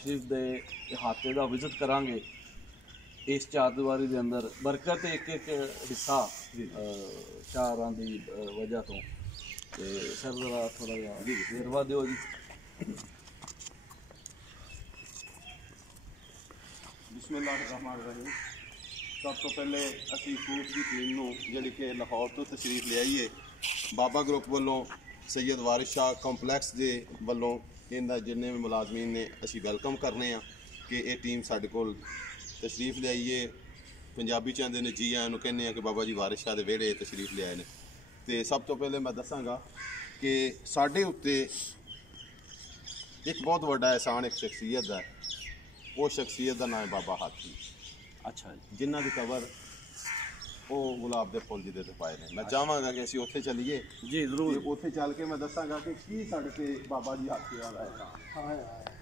शरीफ के इहाते का विजिट करांगे इस चारदीवारी के अंदर बरकत एक एक हिस्सा शाहरां की वजह तो सर जरा थोड़ा जिहा वेरवा दिओ जी। बिस्मिल्लाहिर्रहमानिर्रहीम। सब तो पहले असी फूक की टीम नूं जिहड़ी कि लाहौर तो तशरीफ ले आई है बाबा ग्रुप वालों सैयद वारिस शाह कॉम्पलैक्स के वालों इन्हां जिन्ने भी मुलाजमीन ने असी वैलकम करने कि ये टीम साडे कोल तशरीफ ले आई है। पंजाबी च आंदे ने जी आयां नूं कहने कि बाबा जी वारिस शाह दे वेड़े तशरीफ ले आए ने। तो सब तो पहले मैं दसांगा कि साडे उत्ते एक बहुत वड्डा एहसान एक शख्सियत है, वो शख्सियत का नाम है बाबा हाथी। अच्छा जी। जिन्हों की कबर वो गुलाब के फुल जिदे पाए ने। मैं चाहांगा कि असीं उत्थे चलीए जी जरूर। उत्थे चल के मैं दसांगा कि की साडे ते बाबा जी हाथी वाला एहसान।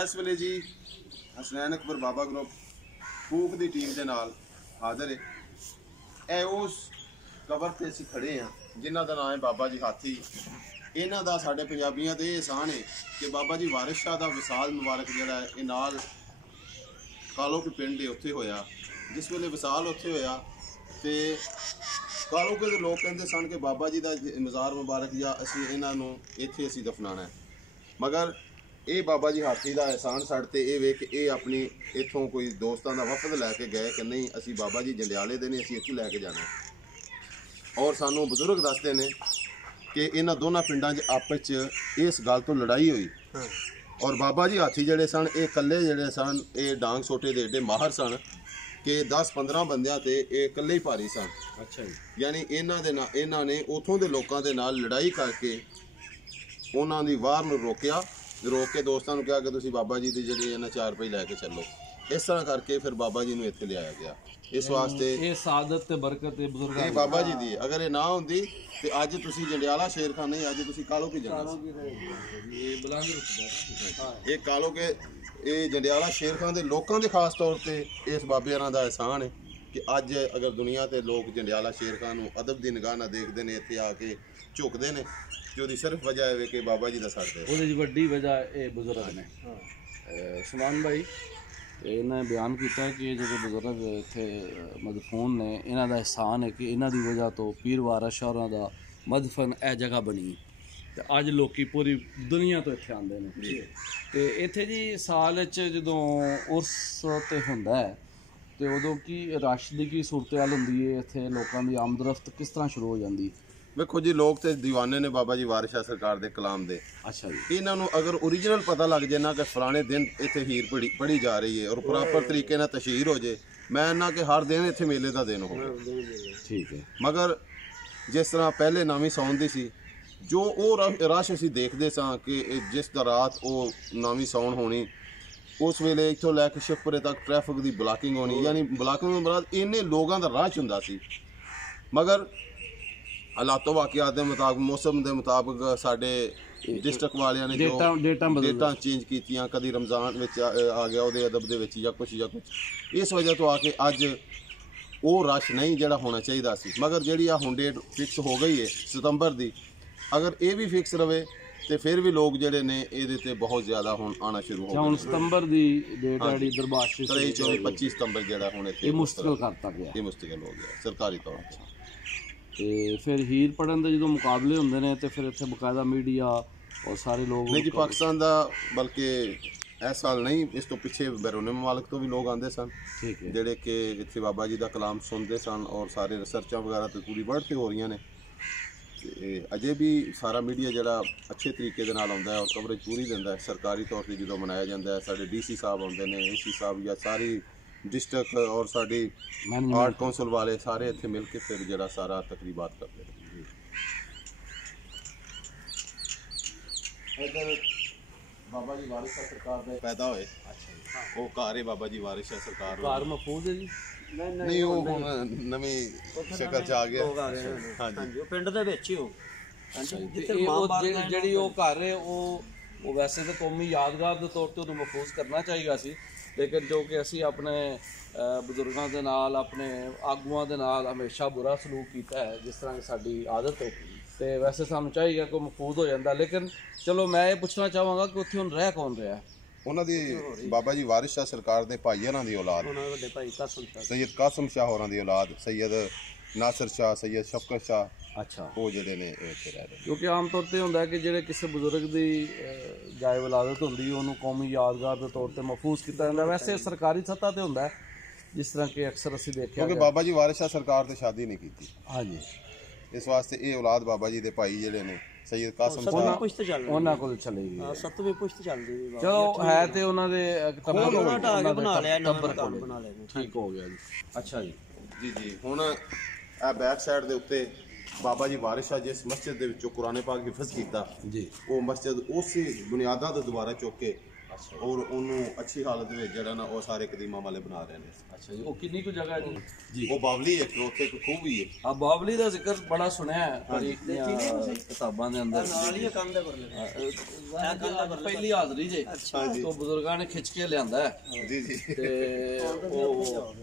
इस वेले जी हसनैन अकबर बाबा ग्रुप फूक की टीम के नाल हाजिर है। ए उस कबर से असीं खड़े हैं जिन्हां दा नाम है बाबा जी हाथी। इन्हां दा साडे पंजाबियां ते एहसान है कि बाबा जी वारिस शाह दा विसाल मुबारक जिहड़ा है नाल कालो के पिंड उत्थे होया। जिस वेले विसाल उत्थे होया ते कालो के लोग कहते सन कि बाबा जी दा मज़ार मुबारक या असीं इन्हां नूं इत्थे असीं दफनाना है। मगर ये बाबा जी हाथी का एहसान साढ़े ते ये वे कि ये अपनी इत्थों कोई दोस्तों का वफद लैके गए कि नहीं असी बाबा जी जंडियाले दे ने असी इत्थे लैके जाना। और सानू बजुर्ग दसते हैं कि इन्हां दोनों पिंडां च आपस च इस गल तो लड़ाई हुई और बाबा जी हाथी जड़े सन ये कल्ले जड़े सन ये डांग सोटे दे एडे माहर सन कि 10-15 बंदियां ते ये कल्ले ही भारी सन। अच्छा जी। यानी इन्हां ने उथों दे लोकां दे नाल लड़ाई करके उन्हां दी वार नूं रोक के दोस्तों ने कहा कि तुसीं बाबा जी की जी चार रुपये लैके चलो। इस तरह करके फिर बाबा जी इत्थे लिया गया। इस वास्ते ये सादत ते बरकत ते बुजुर्ग ये बाबा जी दी अगर ये ना होंदी तो अज तुसीं जंडियाला शेरखाना नहीं अज तुसीं कालो की जाना। ये कालो के ये जंडियाला शेरखान के लोगों के खास तौर पर इस बाबे होरां दा एहसान है कि अज अगर दुनिया के लोग जंडियाला शेरखान अदब की निगाह नाल देखते हैं इत्थे आके झुकते हैं जो दी सिर्फ वजह है कि बाबा जी का सड़ते ਉਹਦੀ ਵੱਡੀ ਵਜ੍ਹਾ ਇਹ ਬਜ਼ੁਰਗ ਨੇ। ਸੁਮਨ ਭਾਈ इन्हें बयान किया कि जो बुजुर्ग इतने मदफून ने इन्हों का एहसान है कि इन्हों की वजह तो पीर वारिस शाह होरां दा मदफन यह जगह बनी तो अज लोग पूरी दुनिया तो इत्थे आते हैं। तो इत्थे जी साल जो उर्स तो होंदा है तो उदों की रश की की सूरत हाल होंदी है इत्थे लोगों की आमदरफ्त किस तरह शुरू हो जाती है? देखो जी लोग तो दीवाने ने बाबा जी वारिस शाह सरकार के कलाम दे। अच्छा जी। इन्हों अगर ओरिजिनल पता लग जाए ना कि फलाने दिन इतने हीर पढ़ी जा रही है और प्रॉपर तरीके ना तशहीर हो जाए मैं ना कि हर दिन इतने मेले का दिन हो। ठीक है। मगर जिस तरह पहले नामी सौन दी सी जो वो रश असीं देखते सा कि जिस रात वो नामी सौन होनी उस वेले इत्थों लैके शिवपुरे तक ट्रैफिक की ब्लॉकिंग होनी यानी ब्लॉकिंग के बाद इन्ने लोगों का रश हुंदा सी। मगर हालातों वाकियात के मुताबिक मौसम के मुताबिक साढ़े डिस्ट्रिक्ट वालियां ने जो डेटा चेंज कीतियां कभी रमज़ान में आ गया वो अदब के या कुछ इस वजह तो आके अज वो रश नहीं जड़ा होना चाहिए सी। मगर जी हुण डेट फिक्स हो गई है सितंबर की अगर ये भी फिक्स रहे तो फिर भी लोग जोड़े ने ये बहुत ज़्यादा हुण आना शुरू हो गए। सितंबर की डेट है दरबार 23-24-25 सितंबर जो हुण मुश्किल करता गया ये मुश्किल हो गया सरकारी तौर पर। ਤੇ ਫਿਰ ਹੀਰ ਪੜਨ ਦੇ ਜਦੋਂ ਮੁਕਾਬਲੇ ਹੁੰਦੇ ਨੇ ਤੇ ਫਿਰ ਇੱਥੇ ਬਕਾਇਦਾ ਮੀਡੀਆ ਔਰ ਸਾਰੇ ਲੋਕ ਨਹੀਂ ਜੀ, ਪਾਕਿਸਤਾਨ ਦਾ ਬਲਕਿ ਇਸ ਸਾਲ ਨਹੀਂ, ਇਸ ਤੋਂ ਪਿੱਛੇ ਬੈਰੂਨੀ ਮਮਾਲਕ ਤੋਂ ਵੀ ਲੋਕ ਆਉਂਦੇ ਸਨ, ਠੀਕ ਹੈ ਜਿਹੜੇ ਕਿ ਇੱਥੇ ਬਾਬਾ ਜੀ ਦਾ ਕਲਾਮ ਸੁਣਦੇ ਸਨ ਔਰ ਸਾਰੇ ਰਿਸਰਚਾਂ ਵਗੈਰਾ ਤੇ ਪੂਰੀ ਵਰਲਡ ਤੇ ਹੋ ਰਹੀਆਂ ਨੇ। ਤੇ ਅਜੇ ਵੀ ਸਾਰਾ ਮੀਡੀਆ ਜਿਹੜਾ ਅੱਛੇ ਤਰੀਕੇ ਦੇ ਨਾਲ ਆਉਂਦਾ ਹੈ ਔਰ ਕਵਰੇਜ ਪੂਰੀ ਦਿੰਦਾ ਹੈ। ਸਰਕਾਰੀ ਤੌਰ ਤੇ ਜਦੋਂ ਮਨਾਇਆ ਜਾਂਦਾ ਹੈ, ਸਾਡੇ ਡੀਸੀ ਸਾਹਿਬ ਆਉਂਦੇ ਨੇ, ਏਸੀ ਸਾਹਿਬ ਜਾਂ ਸਾਰੀ ਡਿਸਟ੍ਰਿਕਟ ਔਰ ਸਾਡੀ ਆਰਟ ਕੌਂਸਲ ਵਾਲੇ ਸਾਰੇ ਇੱਥੇ ਮਿਲ ਕੇ ਫਿਰ ਜਿਹੜਾ ਸਾਰਾ ਤਕਰੀਬਾਤ ਕਰਦੇ ਨੇ। ਇੱਧਰ ਬਾਬਾ ਜੀ ਵਾਰਿਸ ਸ਼ਾਹ ਸਰਕਾਰ ਦੇ ਪੈਦਾ ਹੋਏ, ਉਹ ਘਰ ਹੈ ਬਾਬਾ ਜੀ ਵਾਰਿਸ ਸ਼ਾਹ ਸਰਕਾਰ ਘਰ ਮਹਿਫੂਜ਼ ਹੈ ਜੀ? ਨਹੀਂ, ਉਹ ਹੁਣ ਨਵੀਂ ਸ਼ਕਲ ਚ ਆ ਗਿਆ। ਹਾਂਜੀ, ਉਹ ਪਿੰਡ ਦੇ ਵਿੱਚ ਹੀ ਹੋ। ਜਿਹੜੀ ਉਹ ਘਰ ਹੈ ਉਹ ਵੈਸੇ ਤਾਂ ਕੌਮੀ ਯਾਦਗਾਰ ਦੇ ਤੌਰ ਤੇ ਉਹਨੂੰ ਮਹਿਫੂਜ਼ ਕਰਨਾ ਚਾਹੀਦਾ ਸੀ, ਲੇਕਿਨ ਜੋ ਕਿ ਅਸੀਂ ਆਪਣੇ ਬਜ਼ੁਰਗਾਂ ਦੇ ਨਾਲ, ਆਪਣੇ ਆਗੂਆਂ ਦੇ ਨਾਲ ਹਮੇਸ਼ਾ ਬੁਰਾ ਸਲੂਕ ਕੀਤਾ ਹੈ, ਜਿਸ ਤਰ੍ਹਾਂ ਕਿ ਸਾਡੀ ਆਦਤ ਹੈ, ਤੇ ਵੈਸੇ ਸਾਨੂੰ ਚਾਹੀਦਾ ਕਿ ਉਹ ਮਹਿਫੂਜ਼ ਹੋ ਜਾਂਦਾ। ਲੇਕਿਨ ਚਲੋ ਮੈਂ ਇਹ ਪੁੱਛਣਾ ਚਾਹਾਂਗਾ ਕਿ ਉੱਥੇ ਹੁਣ ਰਹਿ ਕੌਣ ਰਿਹਾ? ਉਹਨਾਂ ਦੀ ਬਾਬਾ ਜੀ ਵਾਰਿਸ ਸ਼ਾਹ ਸਰਕਾਰ ਦੇ ਭਾਈ ਹੋਰਾਂ ਦੀ ਔਲਾਦ, ਉਹਨਾਂ ਦੇ ਵੱਡੇ ਭਾਈ ਕਾਸਮ ਸ਼ਾਹ, ਸੈਯਦ ਕਾਸਮ ਸ਼ਾਹ ਹੋਰਾਂ ਦੀ ਔਲਾਦ, ਸੈਯਦ ਨਾਸਰ ਸ਼ਾਹ, ਸੈਯਦ ਸ਼ਫਕਤ ਸ਼ਾਹ, ਅੱਛਾ, ਉਹ ਜਿਹੜੇ ਨੇ ਇੱਥੇ ਰਹਿ ਰਹੇ। ਕਿਉਂਕਿ ਆਮ ਤੌਰ ਤੇ ਹੁੰਦਾ ਕਿ ਜਿਹੜੇ ਕਿਸੇ ਬਜ਼ੁਰਗ ਦੀ ਜਾਇ ਵਲਾਦਤ ਹੁੰਦੀ ਉਹਨੂੰ ਕੌਮੀ ਯਾਦਗਾਰ ਦੇ ਤੌਰ ਤੇ ਮਹਿਫੂਜ਼ ਕੀਤਾ ਜਾਂਦਾ। ਵੈਸੇ ਸਰਕਾਰੀ ਸਤ੍ਹਾ ਤੇ ਹੁੰਦਾ ਜਿਸ ਤਰ੍ਹਾਂ ਕਿ ਅਕਸਰ ਅਸੀਂ ਦੇਖਿਆ, ਕਿਉਂਕਿ ਬਾਬਾ ਜੀ ਵਾਰਿਸ ਸ਼ਾਹ ਸਰਕਾਰ ਤੇ ਸ਼ਾਦੀ ਨਹੀਂ ਕੀਤੀ, ਹਾਂਜੀ, ਇਸ ਵਾਸਤੇ ਇਹ ਔਲਾਦ ਬਾਬਾ ਜੀ ਦੇ ਭਾਈ ਜਿਹੜੇ ਨੇ ਸੈਯਦ ਕਾਸਮ ਸ਼ਾਹ, ਪੁਸ਼ਤ ਚੱਲ ਰਹੀ, ਉਹਨਾਂ ਕੋਲ ਚਲੇ ਗਈ। ਸੱਤਵੀਂ ਪੁਸ਼ਤ ਚੱਲਦੀ ਵੀ। ਚਲੋ ਹੈ ਤੇ ਉਹਨਾਂ ਦੇ ਉਹਨਾਂ ਢਾਹ ਕੇ ਬਣਾ ਲਿਆ, ਨਵਾਂ ਮਕਾਨ ਬਣਾ ਲਿਆ, ਠੀਕ ਹੋ ਗਿਆ ਜੀ। ਅੱਛਾ ਜੀ, ਜੀ ਜੀ। ਹੁਣ ਇਹ ਬੈਕ ਸਾਈਡ ਦੇ ਉੱਤੇ ਬਾਬਾ ਜੀ ਵਾਰਿਸ ਸ਼ਾਹ ਜਿਸ ਮਸਜਿਦ ਦੇ ਵਿੱਚੋਂ ਕੁਰਾਨ ਪਾਕ ਹਿਫਜ਼ ਕੀਤਾ ਜੀ, ਉਹ ਮਸਜਿਦ ਉਸੇ ਬੁਨਿਆਦਾਂ ਤੋਂ ਦੁਬਾਰਾ ਚੁੱਕ ਕੇ ਔਰ ਉਹਨੂੰ ਅੱਛੀ ਹਾਲਤ ਵਿੱਚ ਜਿਹੜਾ ਨਾ ਉਹ ਸਾਰੇ ਕਦੀਮਾਂ ਵਾਲੇ ਬਣਾ ਰਹੇ ਨੇ। ਅੱਛਾ ਜੀ, ਉਹ ਕਿੰਨੀ ਕੁ ਜਗ੍ਹਾ ਹੈ ਜੀ? ਉਹ ਬਾਵਲੀ ਹੈ, ਉੱਥੇ ਇੱਕ ਖੂਹ ਵੀ ਹੈ। ਆ ਬਾਵਲੀ ਦਾ ਜ਼ਿਕਰ ਬੜਾ ਸੁਣਿਆ ਹੈ ਤਾਰੀਖ ਦੀਆਂ ਕਿਤਾਬਾਂ ਦੇ ਅੰਦਰ। ਨਾਲ ਹੀ ਕੰਮ ਦਾ ਕਰ ਲਿਆ, ਪਹਿਲੀ ਹਾਜ਼ਰੀ ਜੇ ਤੋਂ ਬਜ਼ੁਰਗਾਂ ਨੇ ਖਿੱਚ ਕੇ ਲਿਆਂਦਾ ਹੈ ਜੀ ਜੀ। ਤੇ ਉਹ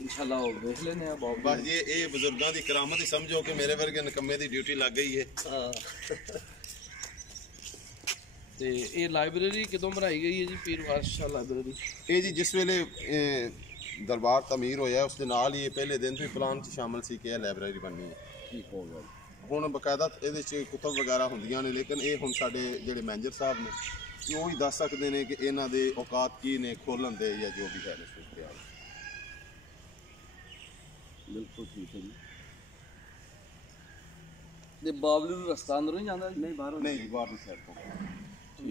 ਇਨਸ਼ਾਅੱਲਾ ਉਹ ਵੇਖ ਲੈਨੇ ਆ ਬਾਬਾ ਬਸ ਜੀ, ਇਹ ਬਜ਼ੁਰਗਾਂ ਦੀ ਕਰਾਮਤ ਹੀ ਸਮਝੋ ਕਿ ਮੇਰੇ ਵਰਗੇ ਨਕਮੇ ਦੀ ਡਿਊਟੀ ਲੱਗ ਗਈ ਹੈ। ਤੇ ਇਹ ਲਾਇਬ੍ਰੇਰੀ ਕਦੋਂ ਬਣਾਈ ਗਈ ਹੈ ਜੀ? ਪੀਰ ਵਾਰਿਸ ਸ਼ਾਹ ਲਾਇਬ੍ਰੇਰੀ ਇਹ ਜੀ ਜਿਸ ਵੇਲੇ ਦਰਬਾਰ ਤਮੀਰ ਹੋਇਆ ਉਸ ਦੇ ਨਾਲ ਹੀ ਇਹ ਪਹਿਲੇ ਦਿਨ ਤੋਂ ਹੀ ਪਲਾਨ 'ਚ ਸ਼ਾਮਲ ਸੀ ਕਿ ਇਹ ਲਾਇਬ੍ਰੇਰੀ ਬਣਨੀ ਹੈ। ਠੀਕ ਹੋ ਗਿਆ। ਹੁਣ ਬਕਾਇਦਾ ਇਹਦੇ 'ਚ ਕੁਤਬ ਵਗੈਰਾ ਹੁੰਦੀਆਂ ਨੇ, ਲੇਕਿਨ ਇਹ ਹੁਣ ਸਾਡੇ ਜਿਹੜੇ ਮੈਨੇਜਰ ਸਾਹਿਬ ਨੇ ਉਹ ਹੀ ਦੱਸ ਸਕਦੇ ਨੇ ਕਿ ਇਹਨਾਂ ਦੇ ਔਕਾਤ ਕੀ ਨੇ ਖੋਲ੍ਹਣ ਦੇ ਜਾਂ ਜੋ ਵੀ ਹੈ ਇਸ ਵਿੱਚ। ਬਿਲਕੁਲ ਠੀਕ ਹੈ ਜੀ। ਤੇ ਬਾਵਲੀ ਨੂੰ ਰਸਤਾ ਅੰਦਰੋਂ ਹੀ ਜਾਂਦਾ? ਨਹੀਂ ਬਾਹਰੋਂ, ਨਹੀਂ ਬਾਹਰਲੀ ਸਾਈਡ ਤੋਂ।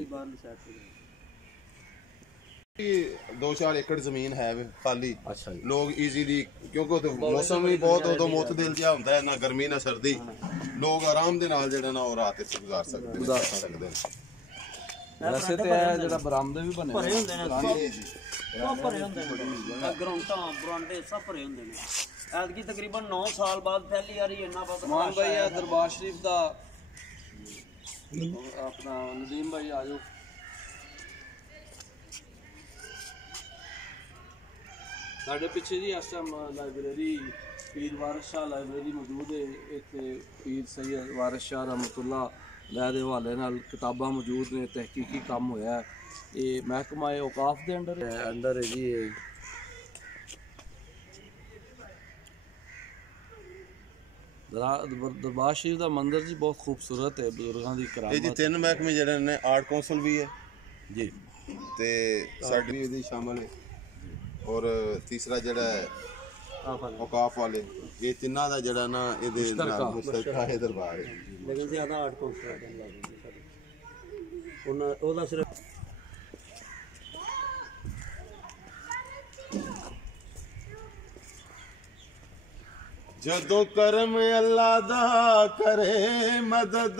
ਬਾਹਰਲੀ ਸਾਈਡ ਤੋਂ 2-4 ਏਕੜ ਜ਼ਮੀਨ ਹੈ ਖਾਲੀ। ਅੱਛਾ ਜੀ। ਲੋਕ ਈਜ਼ੀਲੀ, ਕਿਉਂਕਿ ਉਦੋਂ ਮੌਸਮ ਵੀ ਬਹੁਤ ਉਦੋਂ ਮੁਤਦਿਲ ਜਿਹਾ ਹੁੰਦਾ ਹੈ, ਨਾ ਗਰਮੀ ਨਾ ਸਰਦੀ, ਲੋਕ ਆਰਾਮ ਦੇ ਨਾਲ ਜਿਹੜਾ ਨਾ ਉਹ ਰਾਤ ਇੱਥੇ ਗੁਜ਼ਾਰ ਸਕਦੇ ਨੇ। ਵੈਸੇ ਤੇ ਇਹ ਜਿਹੜਾ ਬਰਾਮਦੇ ਵੀ ਬਣੇ ਭਰੇ ਹੁੰਦੇ ਨੇ, ਸਭ ਭਰੇ ਹੁੰਦੇ ਨੇ, ਗਰਾਉਂਟਾਂ ਬਰਾਂਡੇ ਸਭ ਭਰੇ ਹੁੰਦੇ ਨੇ। ਐਤਕੀ ਤਕਰੀਬਨ 9 ਸਾਲ ਬਾਅਦ ਪਹਿਲੀ ਵਾਰੀ ਇੰਨਾ ਪਤਾ ਮਾਨ ਭਾਈ ਆ ਦਰਬਾਰ ਸ਼ਰੀਫ ਦਾ ਆਪਣਾ ਨਦੀਮ ਭਾਈ ਆ ਜਾਓ। ਸਾਡੇ ਪਿੱਛੇ ਜੀ ਇਸ ਟਾਈਮ ਲਾਇਬ੍ਰੇਰੀ ਪੀਰ ਵਾਰਿਸ ਸ਼ਾਹ ਲਾਇਬ੍ਰੇਰੀ ਮੌਜੂਦ ਹੈ। ਇੱਥੇ ਪੀਰ ਸੈਯਦ ਵਾਰਿਸ ਸ਼ਾਹ ਰਹਿਮਤੁल्लाह ਲੈ ਦੇ ਹਵਾਲੇ ਨਾਲ ਕਿਤਾਬਾਂ ਮੌਜੂਦ ਨੇ, ਤਹਿਕੀਕੀ ਕੰਮ ਹੋਇਆ। ਇਹ ਮਹਿਕਮਾ ਔਕਾਫ ਦੇ ਅੰਡਰ ਹੈ ਜੀ। ਇਹ ਦਰਬਾਰ ਸ਼ਰੀਫ ਦਾ ਮੰਦਿਰ ਜੀ ਬਹੁਤ ਖੂਬਸੂਰਤ ਹੈ, ਬਜ਼ੁਰਗਾਂ ਦੀ ਕਰਾਮਤ। ਇਹ ਜੀ 3 ਮਹਿਕਮੇ ਜਿਹੜੇ ਨੇ, ਆਰਟ ਕੌਂਸਲ ਵੀ ਹੈ ਜੀ ਤੇ ਸਾਡੀ ਇਹਦੀ ਸ਼ਾਮਲ ਹੈ, ਔਰ ਤੀਸਰਾ ਜਿਹੜਾ ਹੈ ਔਕਾਫ ਵਾਲੇ। ਇਹ ਤਿੰਨਾਂ ਦਾ ਜਿਹੜਾ ਨਾ ਇਹਦੇ ਨਾਲ ਮੁਸ਼ਤਰਕਾ ਹੈ ਦਰਬਾਰ ਹੈ। ਲੇਕਿਨ ਜ਼ਿਆਦਾ ਆਰਟ ਕੌਂਸਲ ਉਹਨਾਂ ਉਹਦਾ ਸਿਰਫ ਜਦੋਂ ਕਰਮ ਅੱਲਾ ਦਾ ਕਰੇ ਮਦਦ,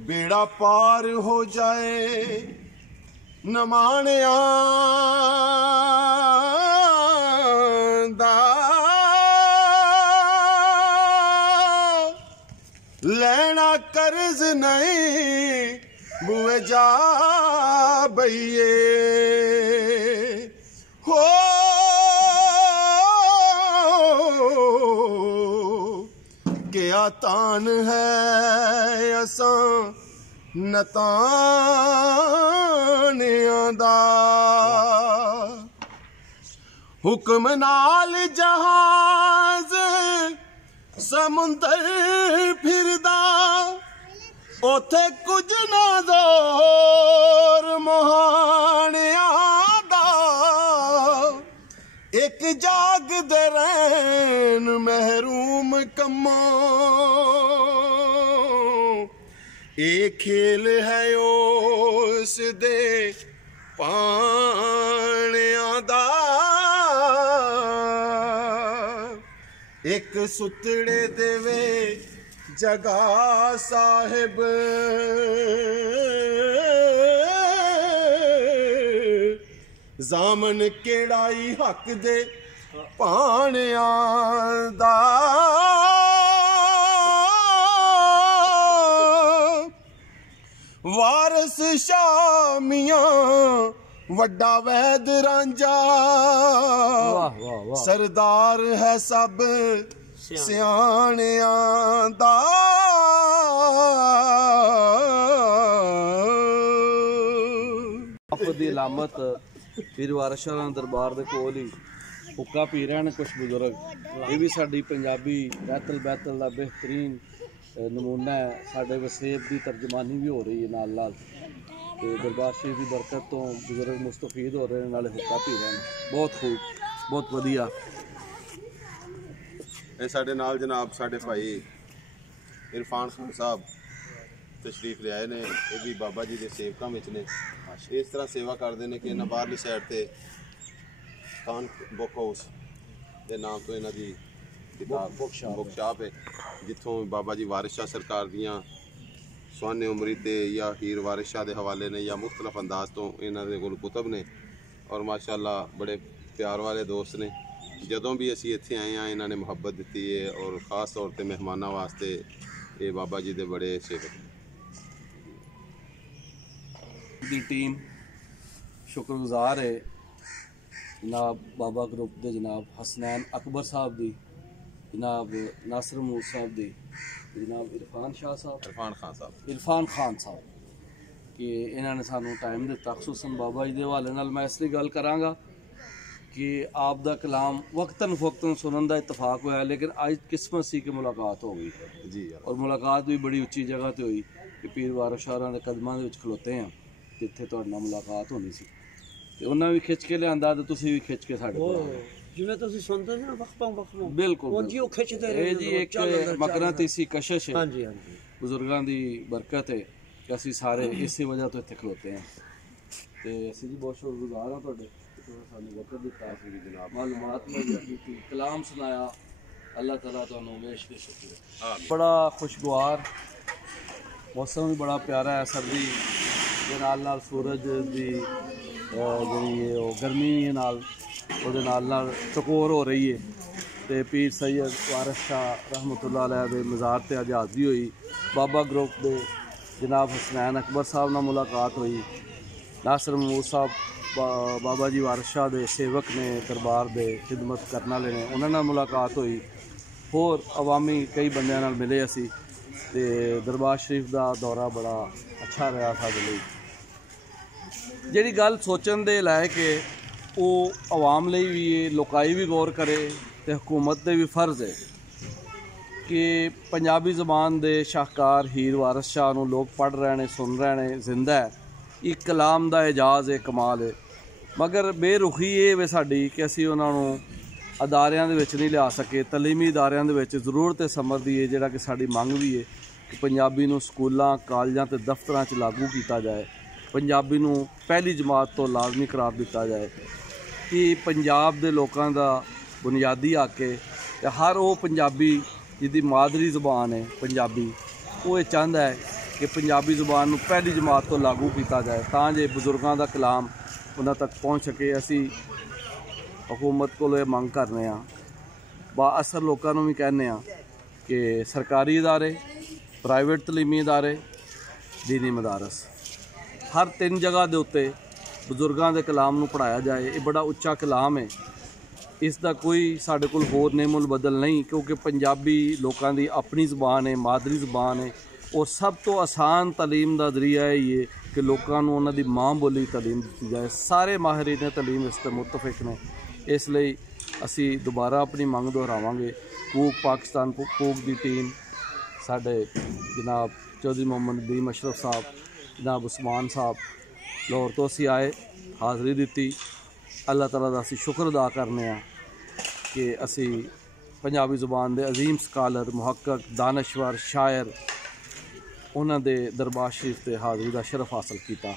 ਬੇੜਾ ਪਾਰ ਹੋ ਜਾਏ ਨਮਾਣਿਆਂ ਦਾ, ਲੈਣਾ ਕਰਜ਼ ਨਹੀਂ ਬੂਏ ਜਾ ਬਈਏ ਹੋ, ਕਿਆ ਤਾਨ ਹੈ ਅਸਾਂ ਨਤਾਣਿਆਂ ਦਾ ਹੁਕਮ ਨਾਲ ਜਹਾਜ਼ ਸਮੁੰਦਰ ਫਿਰਦਾ ਉਥੇ ਕੁਝ ਨਾ ਜ਼ੋਰ ਮੁਹਾਣਿਆਂ ਦਾ ਇੱਕ ਜਾਗਦੇ ਰਹਿਣ ਮਹਿਰੂਮ ਕੰਮੋਂ ਇਹ ਖੇਲ ਹੈ ਉਸ ਦੇ ਪਾਣਿਆਂ ਦਾ ਇੱਕ ਸੁਤੜੇ ਦੇਵੇ ਜਗਾ ਸਾਹਿਬ ਜ਼ਾਮਨ ਕਿਹੜਾਈ ਹੱਕ ਦੇ ਭਾਣਿਆਂ ਦਾ ਵਾਰਸ ਸ਼ਾਮੀਆਂ ਵੱਡਾ ਵੈਦ ਰਾਂਝਾ ਵਾਹ ਵਾਹ ਵਾਹ ਸਰਦਾਰ ਹੈ ਸਭ ਸਿਆਣਿਆਂ ਦਾ ਆਪ ਦੀ ਅਲਾਮਤ ਪੀਰ ਵਾਰਿਸ ਸ਼ਾਹ ਦਰਬਾਰ ਦੇ ਕੋਲ ਹੀ ਹੁੱਕਾ ਪੀ ਰਹੇ ਨੇ ਕੁਝ ਬਜ਼ੁਰਗ। ਇਹ ਵੀ ਸਾਡੀ ਪੰਜਾਬੀ ਰਹਿਤਲ ਬਹਿਤਲ ਦਾ ਬਿਹਤਰੀਨ ਨਮੂਨਾ ਹੈ। ਸਾਡੇ ਵਸੇਬ ਦੀ ਤਰਜਮਾਨੀ ਵੀ ਹੋ ਰਹੀ ਹੈ ਨਾਲ ਨਾਲ, ਤੇ ਦਰਬਾਰ ਸ਼ਰੀਫ ਦੀ ਬਰਕਤ ਤੋਂ ਬਜ਼ੁਰਗ ਮੁਸਤਫੀਦ ਹੋ ਰਹੇ ਨੇ, ਨਾਲੇ ਹੁੱਕਾ ਪੀ ਰਹੇ ਨੇ। ਬਹੁਤ ਖੂਬ, ਬਹੁਤ ਵਧੀਆ। ਇਹ ਸਾਡੇ ਨਾਲ ਜਨਾਬ ਸਾਡੇ ਭਾਈ ਇਰਫਾਨ ਖਾਨ ਸਾਹਿਬ ਤਸ਼ਰੀਫ ਲਿਆਏ ਨੇ। ਇਹ ਵੀ ਬਾਬਾ ਜੀ ਦੇ ਸੇਵਕਾਂ ਵਿੱਚ ਨੇ। ਇਸ ਤਰ੍ਹਾਂ ਸੇਵਾ ਕਰਦੇ ਨੇ ਕਿ ਇਹਨਾਂ ਬਾਹਰਲੀ ਸਾਈਡ ਤੇ ਖਾਨ ਬੁੱਕ ਹਾਊਸ ਦੇ ਨਾਮ ਤੋਂ ਇਹਨਾਂ ਦੀ ਕਿਤਾਬ ਬੁੱਕ ਸ਼ਾਪ ਹੈ, ਜਿੱਥੋਂ ਬਾਬਾ ਜੀ ਵਾਰਿਸ ਸ਼ਾਹ ਸਰਕਾਰ ਦੀਆਂ ਸੁਹਾਨੇ ਉਮਰੀ ਤੇ ਜਾਂ ਹੀਰ ਵਾਰਿਸ ਸ਼ਾਹ ਦੇ ਹਵਾਲੇ ਨੇ ਜਾਂ ਮੁਖਤਲਫ ਅੰਦਾਜ਼ ਤੋਂ ਇਹਨਾਂ ਦੇ ਕੋਲ ਕੁਤਬ ਨੇ। ਔਰ ਮਾਸ਼ਾਅੱਲਾ ਬੜੇ ਪਿਆਰ ਵਾਲੇ ਦੋਸਤ ਨੇ। ਜਦੋਂ ਵੀ ਅਸੀਂ ਇੱਥੇ ਆਏ ਹਾਂ ਇਹਨਾਂ ਨੇ ਮੁਹੱਬਤ ਦਿੱਤੀ ਹੈ, ਔਰ ख़ास तौर ਤੇ ਮਹਿਮਾਨਾਂ ਵਾਸਤੇ ਇਹ ਬਾਬਾ ਜੀ ਦੇ ਬੜੇ ਸੇਵਕ ਦੀ ਟੀਮ ਸ਼ੁਕਰਗੁਜ਼ਾਰ ਹੈ जनाब बाबा ग्रुप के जनाब हसनैन अकबर साहब दी, जनाब नासिर महमूद साहब दी, जनाब इरफान खान साहब कि इन्होंने सानू टाइम दिता। खसूसन बाबा जी के हवाले नाल मैं इसलिए गल करांगा कि आप दा कलाम वक्तन फवक्तन सुनने का इतफाक होया, लेकिन अज किस्मत सी कि मुलाकात हो गई जी। और मुलाकात भी बड़ी उच्ची जगह ते हुई कि पीर वारिस शाह दे कदमां दे विच खलोते हैं, जिथे तुहाडे नाल मुलाकात होनी सी ਤੇ ਉਹਨਾਂ ਵੀ ਖਿੱਚ ਕੇ ਲਿਆਂਦਾ ਤੇ ਤੁਸੀਂ ਵੀ ਖਿੱਚ ਕੇ ਸਾਡੇ ਕੋਲ ਜਿਵੇਂ ਤੁਸੀਂ ਸੁਣਦੇ ਸੀ ਨਾ ਵਕਫਾਂ ਬਿਲਕੁਲ ਉਹ ਜੀ ਉਹ ਖਿੱਚਦੇ ਰਹੇ। ਇਹ ਜੀ ਇੱਕ ਮਕਰਾਤੀਸੀ ਕਸ਼ਸ਼ ਹੈ। ਹਾਂਜੀ ਹਾਂਜੀ, ਬਜ਼ੁਰਗਾਂ ਦੀ ਬਰਕਤ ਹੈ ਕਿ ਅਸੀਂ ਸਾਰੇ ਇਸੇ ਵਜ੍ਹਾ ਤੋਂ ਇੱਥੇ ਖਲੋਤੇ ਹਾਂ। ਤੇ ਅਸੀਂ ਜੀ ਬਹੁਤ ਸ਼ੁਕਰਗੁਜ਼ਾਰ ਹਾਂ ਤੁਹਾਡੇ, ਸਾਨੂੰ ਵਕਤ ਦਿੱਤਾ ਸੀ ਜਨਾਬ, ਮਾਲੂਮਾਤ ਕੀਤੀ, ਕਲਾਮ ਸੁਣਾਇਆ। ਅੱਲਾਹ ਤਾਲਾ ਤੁਹਾਨੂੰ ਬੇਸ਼ ਕੇ ਸ਼ੁਕਰ। ਬੜਾ ਖੁਸ਼ਗਵਾਰ मौसम भी बड़ा प्यारा है, सर्दी के नाल सूरज की जी गर्मी भी नाल चकोर हो रही है। तो पीर सैयद वारिस शाह रहमतुल्लाह अलैह दे मज़ार ते अज हाज़री हुई। बाबा ग्रुप के जनाब हसनैन अकबर साहब नाल मुलाकात हुई। नासिर महमूद साहब बाबा जी वारिस शाह दे सेवक ने, दरबार दे खिदमत करने वाले ने, उन्होंने मुलाकात हुई। होर अवामी कई बंदियां नाल मिले असी। तो दरबार शरीफ का दौरा बड़ा अच्छा रहा साडे लई। जिहड़ी गल सोचण दे लायक है वो आवाम लई भी है, लोकाई भी गौर करे तो हुकूमत दे भी फर्ज है कि पंजाबी ज़बान दे शाहकार हीर वारिस शाह नूं लोग पढ़ रहे हैं, सुन रहे हैं, जिंदा है। एक कलाम का एजाज़ है, कमाल है। मगर बेरुखी ये वे साडी कि असीं उन्हां नूं अदारियां दे विच नहीं लिया सके। तलीमी इदारियां दे विच ज़रूरत समझ दी है, जिहड़ा कि साडी मंग भी है कि पंजाबी नूं स्कूलां कालजां ते दफ्तरां च लागू किया जाए, पंजाबी नूं पहली जमात तो लाजमी करार दिता जाए कि पंजाब दे लोकां दा बुनियादी हक है। ते हर वो पंजाबी जिहदी मादरी ज़बान है पंजाबी, वो ये चाहता है कि पंजाबी ज़बान नूं पहली जमात तो लागू किया जाए तां जे बुजुर्गां दा कलाम उन्हां तक पहुँच सके। असी हुकूमत को मंग करने बाअसर लोगों भी कहने कि सरकारी इदारे, प्राइवेट तलीमी इदारे, दीनी मदारस, हर 3 जगह के उत्ते बजुर्गों के कलाम नूं पढ़ाया जाए। ये बड़ा उच्चा कलाम है, इसका कोई साढ़े कोल होर नेमुल बदल नहीं, क्योंकि पंजाबी लोगों की अपनी ज़बान है, मादरी ज़बान है। और सब तो आसान तालीम का जरिया है ये कि लोगों को उन्होंने माँ बोली तालीम दी जाए। सारे माहिरीन तालीम इस मुतफिक ने, इसलिए असी दोबारा अपनी मंग दोहरावांगे। कूक पाकिस्तान कूक की टीम साढ़े जनाब चौधरी मोहम्मद नदीम अशरफ साहब, जनाब उस्मान साहब लाहौर तो असी आए, हाज़री दी। अल्लाह ताला दा असी शुक्र अदा करने कि असी पंजाबी ज़ुबान के अजीम स्कालर, मुहक्कक, दानश्वर, शायर उन्होंने दरबार शरीफ से हाज़री का शरफ हासिल किया।